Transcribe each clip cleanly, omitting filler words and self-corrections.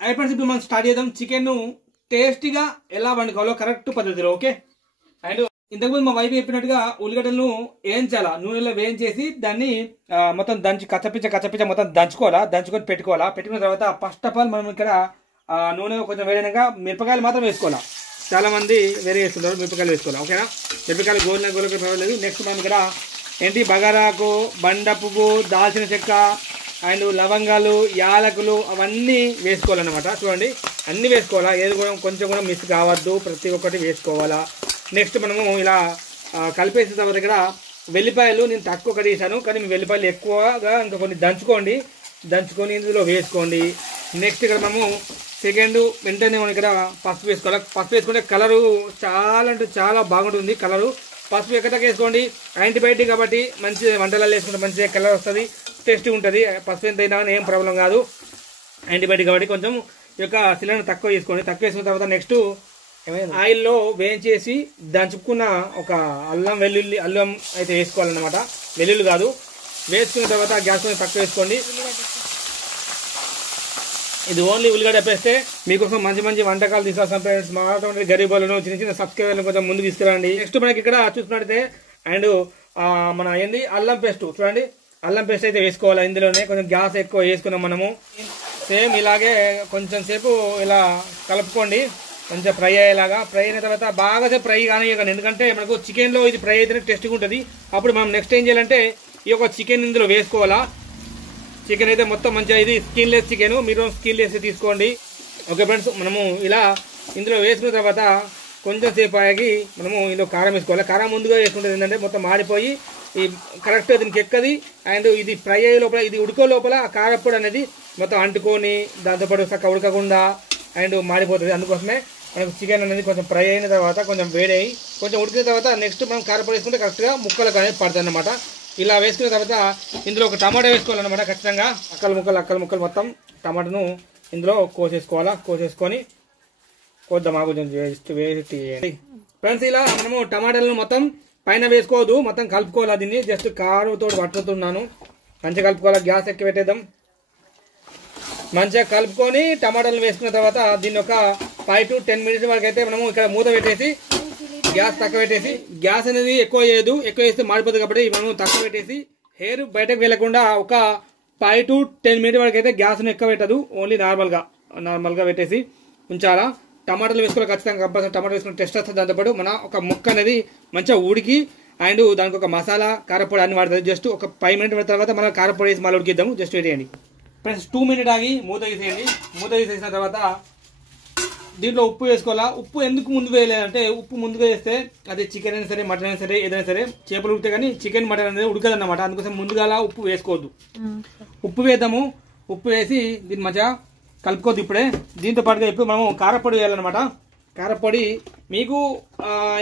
Friends ఇప్పుడు మనం start చేద్దాం చికెన్ టేస్టీగా ఎలా వండుకోవాలో కరెక్ట్ పద్ధతిలో. ఓకే. అండ్ ఇంతకుముందు మా వైపు చెప్పినట్టుగా ఉల్లిగడ్డలను వేయించాలా, నూనెలో వేయించేసి దాన్ని మొత్తం దంచి కచ్చపిచ్చ మొత్తం దంచుకొని పెట్టుకోవాలా. పెట్టుకున్న తర్వాత ఫస్ట్ ఆఫ్ ఆల్ మనం ఇక్కడ నూనె కొంచెం వేడినాక మిరపకాయలు మాత్రం వేసుకోవాలా. చాలా మంది వేరే వేసుకుంటారు, మిరపకాయలు వేసుకోవాలి. ఓకేనా. మిరపకాయలు గోలిన పర్వాలేదు. నెక్స్ట్ మనం ఇక్కడ ఏంటి బగారాకు, బండ పువ్వు, దాల్చిన చెక్క అండ్ లవంగాలు, యాలకులు అవన్నీ వేసుకోవాలన్నమాట. చూడండి అన్నీ వేసుకోవాలా, ఏది కూడా కొంచెం కూడా మిస్ కావద్దు, ప్రతి ఒక్కటి వేసుకోవాలా. నెక్స్ట్ మనము ఇలా కలిపేసిన తర్వాత ఇక్కడ వెల్లిపాయలు నేను తక్కువ కడిగేసాను, కానీ మీ వెల్లిపాయలు ఎక్కువగా ఇంకా కొన్ని దంచుకొని ఇందులో వేసుకోండి. నెక్స్ట్ ఇక్కడ మనము సెకండ్ వెంటనే మనం ఇక్కడ పసుపు వేసుకోవాలి. పసుపు వేసుకుంటే కలరు చాలా అంటే చాలా బాగుంటుంది. కలరు పసుపు ఎక్కడికి వేసుకోండి, యాంటీబయాటిక్ కాబట్టి మంచి వంటలలో వేసుకుంటే మంచిగా కలర్ వస్తుంది, టేస్టీ ఉంటుంది. పసుపు ఎంత అయినా ఏం ప్రాబ్లం కాదు, యాంటీబయాటిక్ కాబట్టి కొంచెం ఈ యొక్క సిలిండర్ తక్కువ వేసుకోండి. తక్కువ వేసుకున్న తర్వాత నెక్స్ట్ ఆయిల్లో వేయించేసి దంచుకున్న ఒక అల్లం అయితే వేసుకోవాలన్నమాట. వెల్లుల్లి కాదు. వేసుకున్న తర్వాత గ్యాస్ కొంచెం తక్కువ వేసుకోండి. ఇది ఓన్లీ ఉల్లిగడ్డ వేస్తే మీకోసం మంచి వంటకాలు తీసుకొస్తాం ఫ్రెండ్స్. మా గరీబులను చిన్న సబ్స్క్రైబర్లను కొంచెం ముందు తీసుకురండి. నెక్స్ట్ మనకి ఇక్కడ చూసుకున్నట్టయితే అండ్ మన ఏంది అల్లం పేస్ట్ చూడండి, అల్లం పేస్ట్ అయితే వేసుకోవాలి. ఇందులోనే కొంచెం గ్యాస్ ఎక్కువ వేసుకున్నాం మనము. సేమ్ ఇలాగే కొంచెం సేపు ఇలా కలుపుకోండి, కొంచెం ఫ్రై అయ్యేలాగా. ఫ్రై అయిన తర్వాత బాగా సేపు ఫ్రై కానీ, ఎందుకంటే మనకు చికెన్లో ఇది ఫ్రై అయితేనే టేస్ట్గా ఉంటుంది. అప్పుడు మనం నెక్స్ట్ ఏం చేయాలంటే ఈ యొక్క చికెన్ ఇందులో వేసుకోవాలా. చికెన్ అయితే మొత్తం మంచిగా, ఇది స్కిన్లెస్ చికెన్, మీరు స్కిన్లెస్ తీసుకోండి. ఓకే ఫ్రెండ్స్, మనము ఇలా ఇందులో వేసుకున్న తర్వాత కొంచెం సేపు ఆగి మనము ఇందులో కారం వేసుకోవాలి. కారం ముందుగా వేసుకుంటే ఏంటంటే మొత్తం మాడిపోయి ఈ కరెక్ట్ దీనికి ఎక్కది. అండ్ ఇది ఫ్రై అయ్యే లోపల, ఇది ఉడికే లోపల ఆ కారప్పొడి అనేది మొత్తం అంటుకొని దాంతోపాటు చక్కగా ఉడకకుండా అండ్ మాడిపోతుంది. అందుకోసమే మనకు చికెన్ అనేది కొంచెం ఫ్రై అయిన తర్వాత కొంచెం వేడయ్యి కొంచెం ఉడికిన తర్వాత నెక్స్ట్ మనం కారప్పొడి వేసుకుంటే కరెక్ట్గా ముక్కలకు అనేది పడుతుంది అన్నమాట. ఇలా వేసుకున్న తర్వాత ఇందులో ఒక టమాటా వేసుకోవాలన్నమాట. ఖచ్చితంగా అక్కలు ముక్కలు మొత్తం టమాటాను ఇందులో కోసేసుకొని కొద్దాం కొంచెం వేసి ఫ్రెండ్స్. ఇలా మనము టమాటాలను మొత్తం పైన వేసుకోవద్దు, మొత్తం కలుపుకోవాలి. దీన్ని జస్ట్ కారుతో పట్టుతున్నాను. మంచిగా కలుపుకోవాలి. గ్యాస్ ఎక్కువ పెట్టేద్దాం. మంచిగా కలుపుకొని టమాటాలను వేసుకున్న తర్వాత దీన్ని ఒక 5 to 10 minutes వరకు అయితే మనము ఇక్కడ మూత పెట్టేసి గ్యాస్ తక్కువ పెట్టేసి, గ్యాస్ అనేది ఎక్కువ చేయదు, ఎక్కువ వేస్తే మాడిపోతుంది కాబట్టి మనం తక్కువ పెట్టేసి హెయిర్ బయటకు వెళ్లకుండా ఒక 5 to 10 minutes వరకు అయితే గ్యాస్ను ఎక్కువ పెట్టదు, ఓన్లీ నార్మల్గా పెట్టేసి ఉంచాలా. టమాటాలు వేసుకోవాలి ఖచ్చితంగా, కంపల్సరీ టమాటా వేసుకుని టెస్ట్ వస్తుంది. దాంతోపాటు మన ఒక ముక్క అనేది మంచిగా ఉడికి అండ్ దానికి ఒక మసాలా కారపొడి అన్ని వాడుతుంది. జస్ట్ ఒక 5 minutes తర్వాత మనం కారపొడి వేసి మళ్ళీ ఉడికిద్దాము. జస్ట్ వేయండి ఫ్రెండ్స్. 2 minutes ఆగి మూత తీసేయండి. మూత తీసేసిన తర్వాత దీంట్లో ఉప్పు వేసుకోవాలా. ఉప్పు ఎందుకు ముందు వేయలేదంటే, ఉప్పు ముందుగా వేస్తే అది చికెన్ అయినా సరే, మటన్ అయినా సరే, ఏదైనా సరే చేపలు ఉడితే కానీ చికెన్ మటన్ అనేది ఉడకదన్నమాట. అందుకోసం ముందుగా ఉప్పు వేసుకోవద్దు. ఉప్పు వేద్దాము. ఉప్పు వేసి దీన్ని మంచిగా కలుపుకోవద్దు ఇప్పుడే. దీంతో పాటుగా ఇప్పుడు మనం కారపొడి వేయాలన్నమాట. కారపొడి మీకు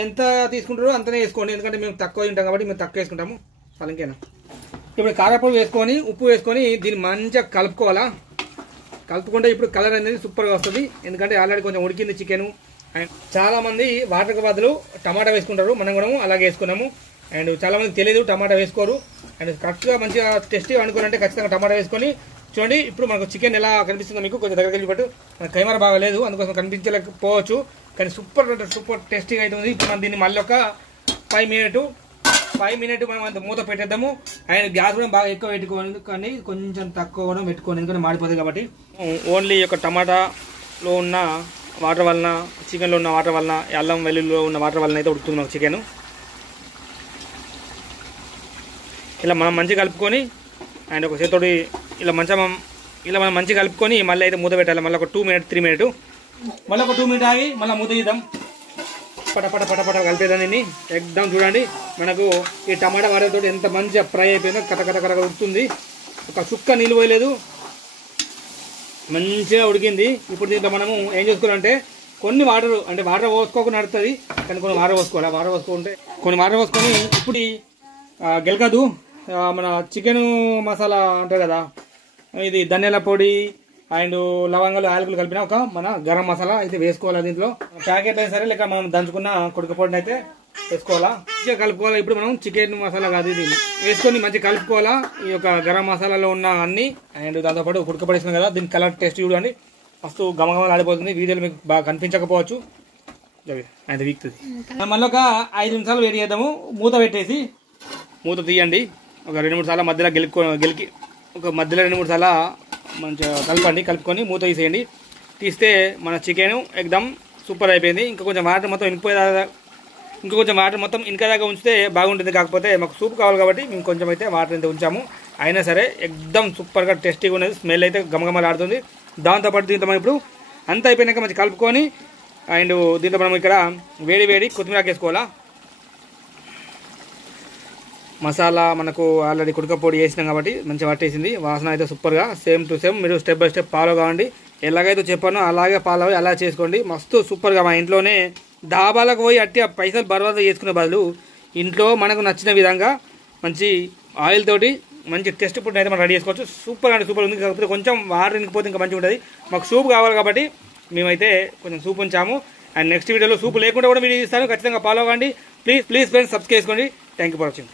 ఎంత తీసుకుంటారో అంతనే వేసుకోండి, ఎందుకంటే మేము తక్కువ తింటాం కాబట్టి మేము తక్కువ వేసుకుంటాము. పలంకేనా. ఇప్పుడు కారపొడి వేసుకొని ఉప్పు వేసుకొని దీన్ని మంచిగా కలుపుకోవాలా. కలుపుకుంటే ఇప్పుడు కలర్ అనేది సూపర్గా వస్తుంది, ఎందుకంటే ఆల్రెడీ కొంచెం ఉడికింది చికెన్. అండ్ చాలా మంది వాటర్కి బదులు టమాటా వేసుకుంటారు, మనం కూడా అలాగే వేసుకున్నాము. అండ్ చాలా మందికి తెలియదు టమాటా వేసుకోరు. అండ్ కరెక్ట్గా మంచిగా టేస్టీగా అనుకోవాలంటే ఖచ్చితంగా టమాటా వేసుకొని చూడండి. ఇప్పుడు మనకు చికెన్ ఎలా కనిపిస్తుందో మీకు కొంచెం దగ్గరికి వెళ్ళిపెట్టు. మన కెమెరా బాగాలేదు అందుకోసం కనిపించలేకపోవచ్చు, కానీ సూపర్ టేస్టీగా అవుతుంది. ఇప్పుడు మనం దీన్ని మళ్ళీ ఒక 5 minutes మనం అంత మూత పెట్టేద్దాము. అండ్ గ్యాస్ కూడా బాగా ఎక్కువ పెట్టుకోండి, కానీ కొంచెం తక్కువ కూడా పెట్టుకోండి, ఎందుకంటే మాడిపోతుంది కాబట్టి. ఓన్లీ ఒక టమాటాలో ఉన్న వాటర్ వలన, చికెన్లో ఉన్న వాటర్ వలన, అల్లం వెల్లుల్లిలో ఉన్న వాటర్ వలన అయితే ఉడుకుతుంది మనకు చికెన్. ఇలా మనం మంచిగా కలుపుకొని అండ్ ఒక చేతోటి ఇలా మనం మంచిగా కలుపుకొని మళ్ళీ అయితే మూత పెట్టాలి. మళ్ళీ ఒక 2 minutes 3 minutes మళ్ళీ ఒక 2 minutes ఆగి మళ్ళీ మూత తీద్దాం. పట కలిపేదాన్ని ఎగ్దాం. చూడండి మనకు ఈ టమాటా వాటర్తో ఎంత మంచిగా ఫ్రై అయిపోయిందో, కట ఉడుతుంది. ఒక చుక్క నీళ్ళు పోయలేదు, మంచిగా ఉడికింది. ఇప్పుడు దీంట్లో మనము ఏం చేసుకోవాలంటే కొన్ని వాటర్ పోసుకోకుండా నడుతుంది, కానీ కొన్ని వాటర్ పోసుకోవాలి. కొన్ని వాటర్ పోసుకొని ఇప్పుడు గెలకదు మన చికెన్ మసాలా అంటారు కదా, ఇది ధనియాల పొడి అండ్ లవంగాలు, యాలకులు కలిపిన ఒక మన గరం మసాలా అయితే వేసుకోవాలి. దీంట్లో ప్యాకెట్ అయినా సరే, లేక మనం దంచుకున్న కుడక పొడిని అయితే వేసుకోవాలా. మంచిగా కలుపుకోవాలా. ఇప్పుడు మనం చికెన్ మసాలా కాదు ఇది వేసుకొని మంచిగా కలుపుకోవాలా. ఈ యొక్క గరం మసాలాలో ఉన్న అన్ని అండ్ దాంతోపాటు కుడక పడేసినాం కదా, దీని కలర్ టేస్ట్ చూడండి. మస్తు గమగమలాడిపోతుంది. వీడియోలో మీకు బాగా కనిపించకపోవచ్చు, ఆయన వీక్తుంది. మళ్ళీ ఒక 5 నిమిషాలు వేడి చేద్దాము. మూత పెట్టేసి మూత తీయండి. ఒక 2-3 సార్లు మధ్యలో గెలికి ఒక మధ్యలో 2-3 సార్లు మంచిగా కలుపుకొని మూత తీసేయండి. తీస్తే మన చికెన్ ఎక్దమ్ సూపర్ అయిపోయింది. ఇంకా కొంచెం వాటర్ మొత్తం ఇనకదాకా ఉంచితే బాగుంటుంది. కాకపోతే మాకు సూప్ కావాలి కాబట్టి మేము కొంచెం అయితే వాటర్ అయితే ఉంచాము. అయినా సరే ఎక్దమ్ సూపర్గా టేస్టీగా ఉన్నది. స్మెల్ అయితే గమగమలాడుతుంది. దాంతోపాటు దీంతో మనం ఇప్పుడు అంతా అయిపోయినాక మంచి కలుపుకొని అండ్ దీంట్లో మనం ఇక్కడ వేడి కొత్తిమీర వేసుకోవాలా. మసాలా మనకు ఆల్రెడీ కుడక పొడి వేసినాం కాబట్టి మంచిగా పట్టేసింది. వాసన అయితే సూపర్గా సేమ్ టు సేమ్. మీరు స్టెప్ బై స్టెప్ ఫాలో కావండి. ఎలాగైతే చెప్పానో అలాగే ఫాలో అలా చేసుకోండి. మస్తు సూపర్గా మా ఇంట్లోనే డాబాలకు పోయి అట్టి ఆ పైసలు బర్బాద చేసుకునే బదులు ఇంట్లో మనకు నచ్చిన విధంగా మంచి ఆయిల్ తోటి మంచి టెస్ట్ ఫుడ్ అయితే మనం రెడీ చేసుకోవచ్చు. సూపర్ అంటే సూపర్ ఉంది. కాకపోతే కొంచెం వాటర్ ఇంకిపోతే ఇంకా మంచిగా ఉంటుంది. మాకు సూప్ కావాలి కాబట్టి మేమైతే కొంచెం సూప్ ఉంచాము. అండ్ నెక్స్ట్ వీడియోలో సూప్ లేకుండా కూడా వీడియో ఇస్తాను. ఖచ్చితంగా ఫాలో అవ్వండి. ప్లీజ్ ఫ్రెండ్స్ సబ్స్క్రైబ్ చేసుకోండి. Thank you for watching.